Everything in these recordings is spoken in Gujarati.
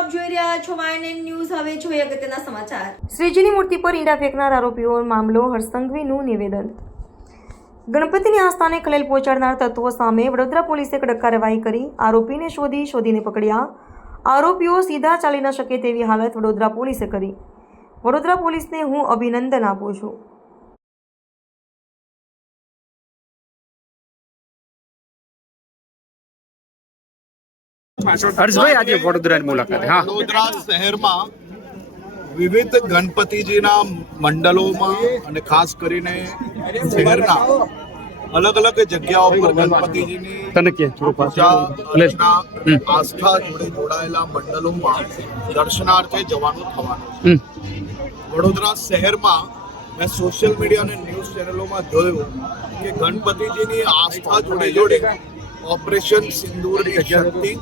રહ્યા છો વાયનેન ન્યૂઝ હવે જોઈએ અગત્યના સમાચાર. શ્રીજીની મૂર્તિ પર ઈંડા ફેંકનાર આરોપીઓ મામલો હર્ષસંઘવીનું નિવેદન. ગણપતિની આસ્થાને ખલેલ પહોંચાડનાર તત્વો સામે વડોદરા પોલીસે કડક કાર્યવાહી કરી, આરોપીને શોધી શોધીને પકડ્યા. આરોપીઓ સીધા ચાલી ન શકે તેવી હાલત વડોદરા પોલીસે કરી. વડોદરા પોલીસને હું અભિનંદન આપું છું. હર્ષભાઈ આજે વડોદરાની મુલાકાત હા. વડોદરા શહેરમાં વિવિધ ગણપતિજીના મંડળોમાં અને ખાસ કરીને શહેરના અલગ અલગ જગ્યાઓ પર ગણપતિજીની તને કે આસ્થા જોડે જોડાયેલા મંડળોમાં દર્શનાર્થે જવાનું થવાનું વડોદરા શહેરમાં મેં સોશિયલ મીડિયા અને ન્યૂઝ ચેનલોમાં જોયું કે ગણપતિજીની આસ્થા જોડે જોડે ઓપરેશન સિંદૂરની શક્તિ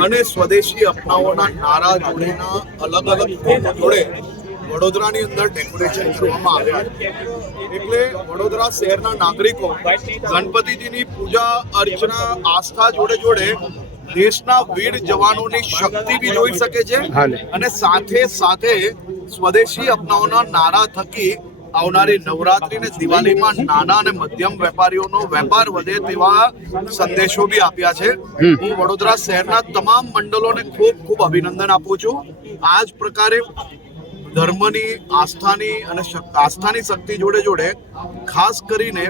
અને સ્વદેશી અપનાવવાના નારા જોડેના અલગ અલગ જોડે વડોદરાની અંદર ડેકોરેશન કરવામાં આવ્યા. એટલે વડોદરા શહેરના નાગરિકો ગણપતિજીની પૂજા અર્ચના આસ્થા જોડે જોડે દેશના વીર જવાનોની શક્તિ બી જોઈ શકે છે અને સાથે સાથે સ્વદેશી અપનાવના નારા થકી આવનારી નવરાત્રી ને દિવાળીમાં નાના અને મધ્યમ વેપારીઓનો વેપાર વધે તેવા સંદેશો બી આપ્યા છે. હું વડોદરા શહેરના તમામ મંડળોને ખૂબ ખૂબ અભિનંદન આપું છું. આ જ પ્રકારે ધર્મની આસ્થાની અને આસ્થાની શક્તિ જોડે જોડે ખાસ કરીને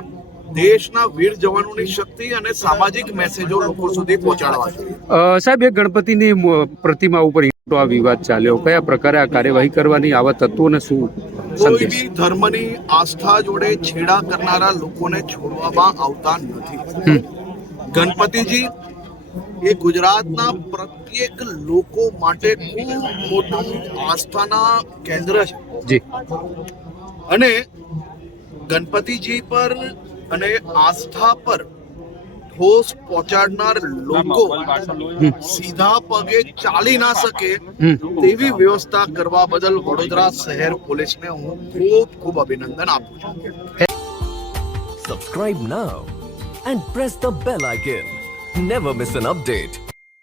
દેશના વીર જવાનોની શક્તિ અને સામાજિક મેસેજો લોકો સુધી પહોંચાડવા જોઈએ સાહેબ એક ગણપતિની પ્રતિમા ઉપર આ વિવાદ ચાલ્યો. કયા પ્રકારે આ કાર્યવાહી કરવાની આવા તત્વોને શું? કોઈ બી ધર્મની આસ્થા જોડે છેડા કરનારા લોકોને છોડવામાં આવતા નથી. ગણપતિજી એ ગુજરાતના પ્રત્યેક લોકો માટે ખૂબ મોટું આસ્થાના કેન્દ્ર છે. જી. અને ગણપતિજી પર અને આસ્થા પર ઠોસ પહોંચાડનાર લોકો સીધા પગે ચાલી ના શકે હમ. તેવી વ્યવસ્થા કરવા બદલ વડોદરા શહેર પોલીસને હું ખૂબ ખૂબ અભિનંદન આપું છું Subscribe now and press the bell icon. Never miss an update.